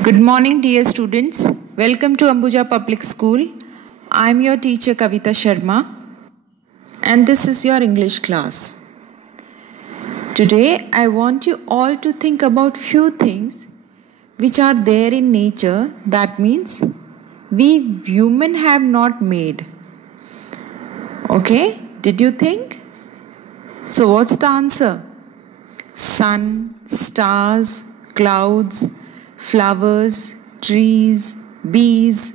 Good morning, dear students. Welcome to Ambuja Public School. I am your teacher Kavita Sharma, and this is your English class. Today, I want you all to think about few things which are there in nature. That means we human have not made. Okay? Did you think? So, what's the answer? Sun, stars, clouds, flowers, trees, bees,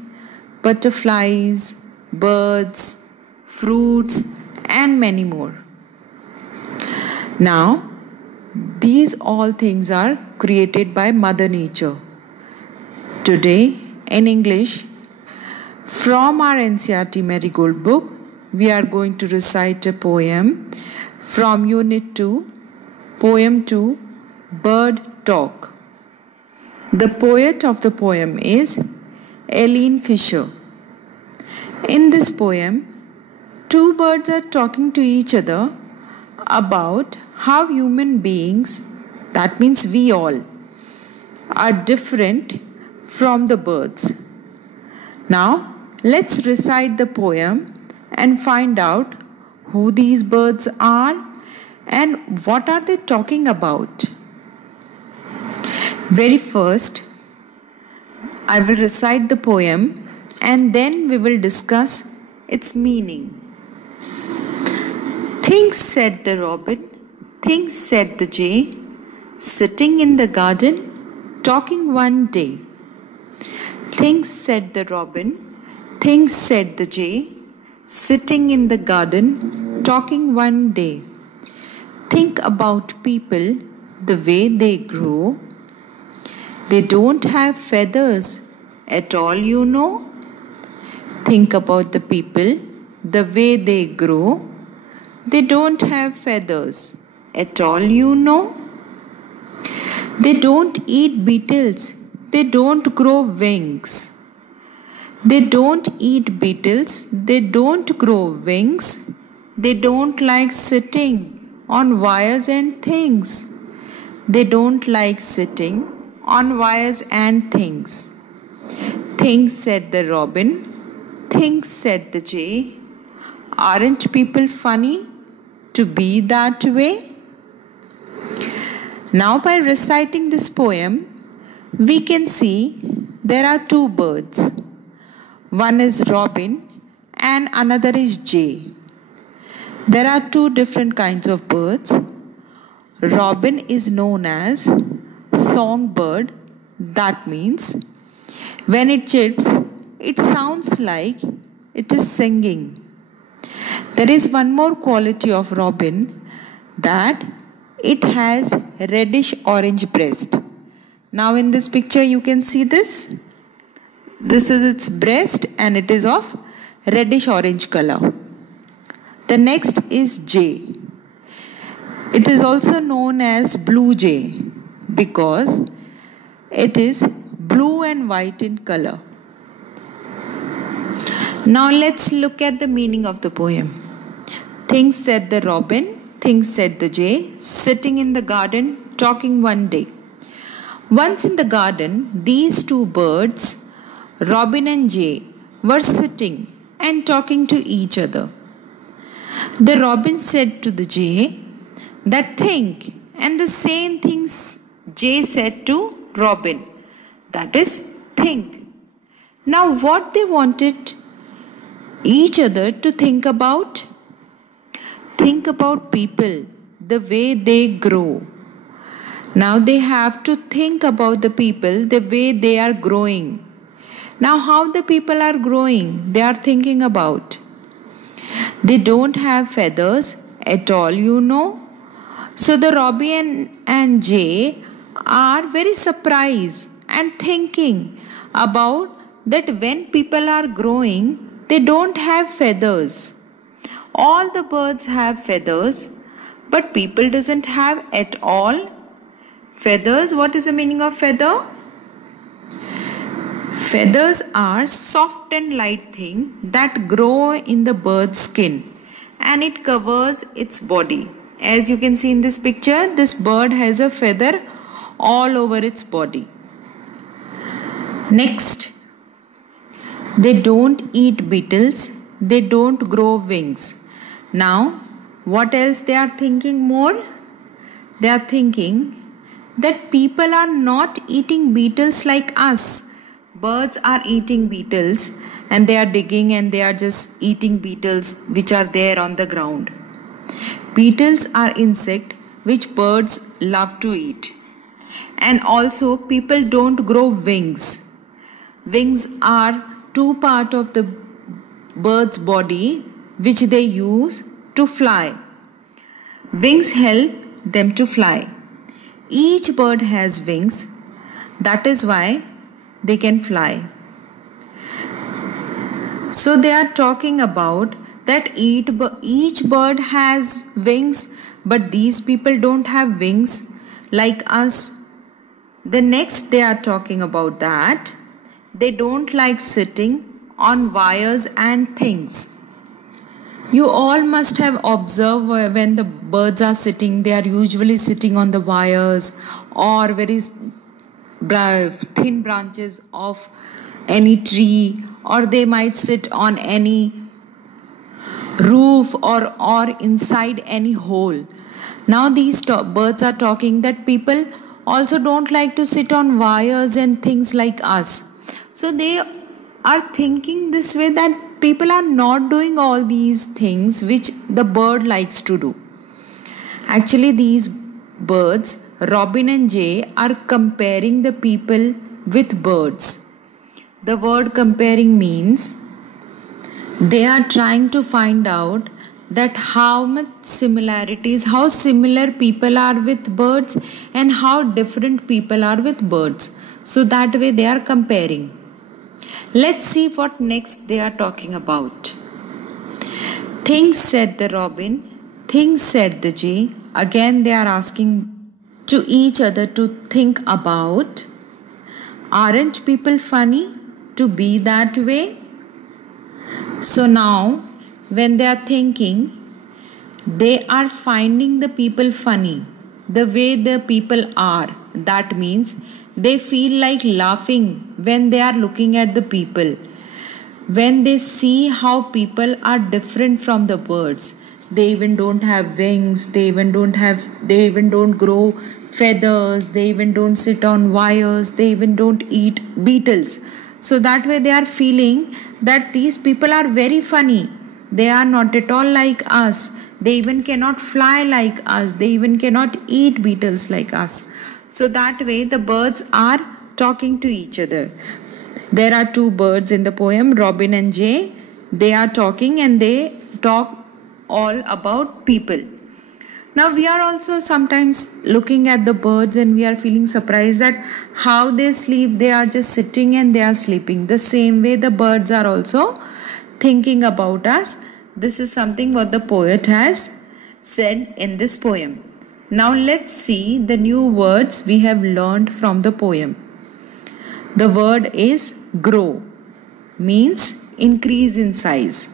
butterflies, birds, fruits, and many more. Now, these all things are created by Mother Nature. Today, in English, from our NCERT Marigold book, we are going to recite a poem from Unit 2, Poem 2, Bird Talk. The poet of the poem is Eileen Fisher. In this poem, two birds are talking to each other about how human beings, that means we all, are different from the birds. Now, let's recite the poem and find out who these birds are and what are they talking about. Very first, I will recite the poem and then we will discuss its meaning. Things said the robin, things said the jay, sitting in the garden, talking one day. Things said the robin, things said the jay, sitting in the garden, talking one day. Think about people, the way they grow. They don't have feathers at all, you know. Think about the people, the way they grow. They don't have feathers at all, you know. They don't eat beetles. They don't grow wings. They don't eat beetles. They don't grow wings. They don't like sitting on wires and things. They don't like sitting on wires and things. Things said the robin, things said the jay. Aren't people funny to be that way? Now, by reciting this poem, we can see there are two birds. One is robin and another is jay. There are two different kinds of birds. Robin is known as songbird. That means when it chirps, it sounds like it is singing. There is one more quality of robin, that it has reddish orange breast. Now in this picture you can see this. This is its breast and it is of reddish orange color. The next is jay. It is also known as blue jay because it is blue and white in color. Now let's look at the meaning of the poem. Things said the robin, things said the jay, sitting in the garden, talking one day. Once in the garden, these two birds, robin and jay, were sitting and talking to each other. The robin said to the jay that think, and the same things jay said to robin, that is think. Now what they wanted each other to think about? Think about people, the way they grow. Now they have to think about the people, the way they are growing. Now how the people are growing, they are thinking about. They don't have feathers at all, you know. So the robin and jay are very surprised and thinking about that when people are growing, they don't have feathers. All the birds have feathers, but people doesn't have at all feathers. What is the meaning of feather? Feathers are soft and light thing that grow in the bird's skin and it covers its body. As you can see in this picture, this bird has a feather all over its body. Next, they don't eat beetles, they don't grow wings. Now, what else they are thinking more? They are thinking that people are not eating beetles like us. Birds are eating beetles and they are digging and they are just eating beetles which are there on the ground. Beetles are insects which birds love to eat. And also people don't grow wings. Wings are two parts of the bird's body which they use to fly. Wings help them to fly. Each bird has wings. That is why they can fly. So they are talking about that each bird has wings, but these people don't have wings like us. The next they are talking about that they don't like sitting on wires and things. You all must have observed when the birds are sitting, they are usually sitting on the wires or very thin branches of any tree, or they might sit on any roof or inside any hole. Now these birds are talking that people also don't like to sit on wires and things like us. So they are thinking this way that people are not doing all these things which the bird likes to do. Actually, these birds, Robin and Jay, are comparing the people with birds. The word comparing means they are trying to find out that how much similarities, how similar people are with birds and how different people are with birds. So that way they are comparing. Let's see what next they are talking about. Things said the robin, things said the jay. Again they are asking to each other to think about, aren't people funny to be that way? So now when they are thinking, they are finding the people funny, the way the people are. That means they feel like laughing when they are looking at the people. When they see how people are different from the birds, they even don't have wings, they even don't grow feathers, they even don't sit on wires, they even don't eat beetles. So that way they are feeling that these people are very funny. They are not at all like us. They even cannot fly like us. They even cannot eat beetles like us. So that way the birds are talking to each other. There are two birds in the poem, Robin and Jay. They are talking and they talk all about people. Now we are also sometimes looking at the birds and we are feeling surprised at how they sleep. They are just sitting and they are sleeping. The same way the birds are also thinking about us. This is something what the poet has said in this poem. Now let's see the new words we have learned from the poem. The word is grow, means increase in size.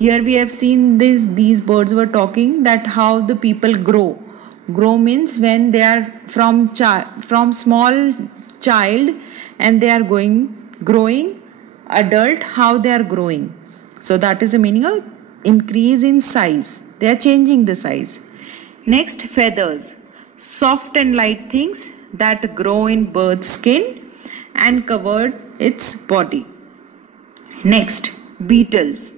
Here we have seen these birds were talking that how the people grow. Grow means when they are from small child and they are growing adult, how they are growing. So that is the meaning of increase in size. They are changing the size. Next, feathers, soft and light things that grow in bird's skin and cover its body. Next, beetles.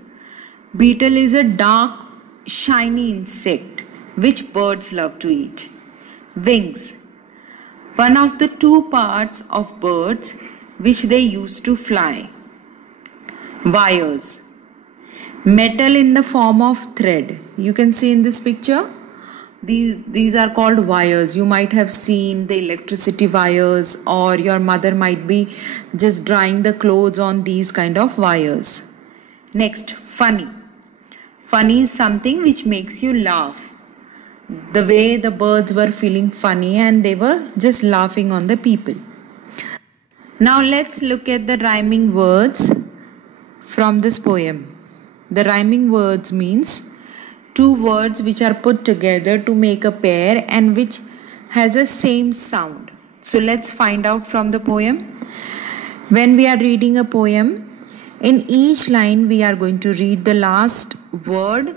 Beetle is a dark, shiny insect which birds love to eat. Wings, one of the two parts of birds which they use to fly. Wires, metal in the form of thread. You can see in this picture. These are called wires. You might have seen the electricity wires, or your mother might be just drying the clothes on these kind of wires. Next, funny. Funny is something which makes you laugh. The way the birds were feeling funny and they were just laughing on the people. Now let's look at the rhyming words from this poem. The rhyming words means two words which are put together to make a pair and which has a same sound. So let's find out from the poem. when we are reading a poem, in each line we are going to read the last word,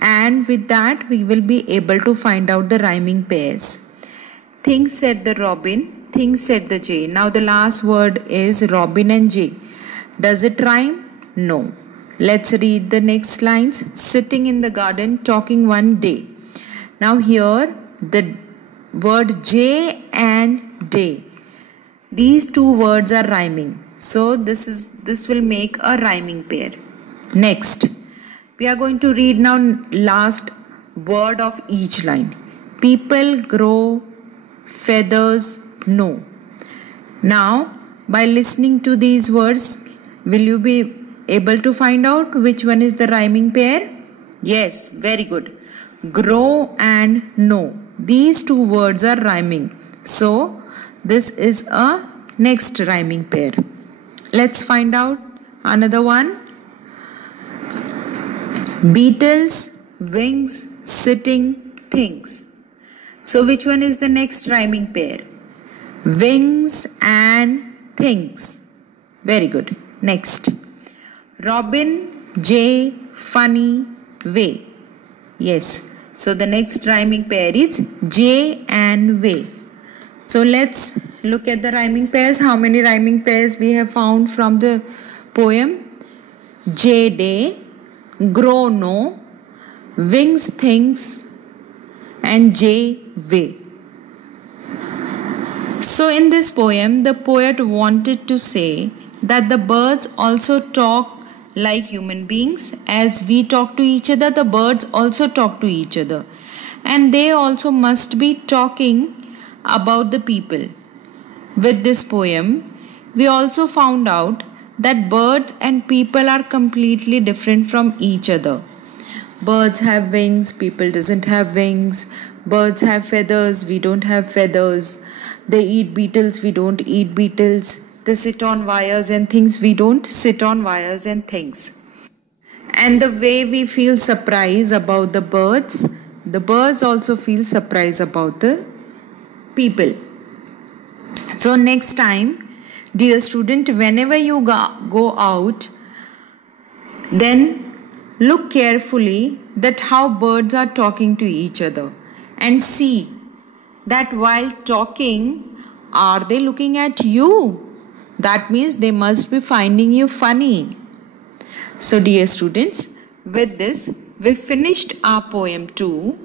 and with that we will be able to find out the rhyming pairs. Things said the robin, things said the jay. Now the last word is robin and jay. Does it rhyme? No. Let's read the next lines. Sitting in the garden talking one day. Now here the word jay and day, these two words are rhyming. So this will make a rhyming pair. Next, we are going to read now last word of each line. People grow feathers no. Now by listening to these words, will you be able to find out which one is the rhyming pair? Yes, very good. Grow and no. These two words are rhyming. So this is a next rhyming pair. Let's find out another one. Beetles, wings, sitting, things. So which one is the next rhyming pair? Wings and things. Very good. Next. Robin, jay, funny, way. Yes. So the next rhyming pair is jay and way. So let's look at the rhyming pairs. How many rhyming pairs we have found from the poem? Jay day, grow no, wings things, and jay way. So in this poem, the poet wanted to say that the birds also talk like human beings. As we talk to each other, the birds also talk to each other, and they also must be talking about the people. With this poem, we also found out that birds and people are completely different from each other. Birds have wings, people doesn't have wings. Birds have feathers, we don't have feathers. They eat beetles, we don't eat beetles. They sit on wires and things, we don't sit on wires and things. And the way we feel surprise about the birds also feel surprise about the people. So next time, dear student, whenever you go out, then look carefully that how birds are talking to each other, and see that while talking, are they looking at you? That means they must be finding you funny. So dear students, with this we finished our poem 2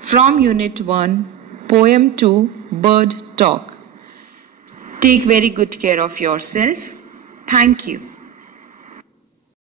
from unit 1, poem 2, bird talk. Take very good care of yourself. Thank you.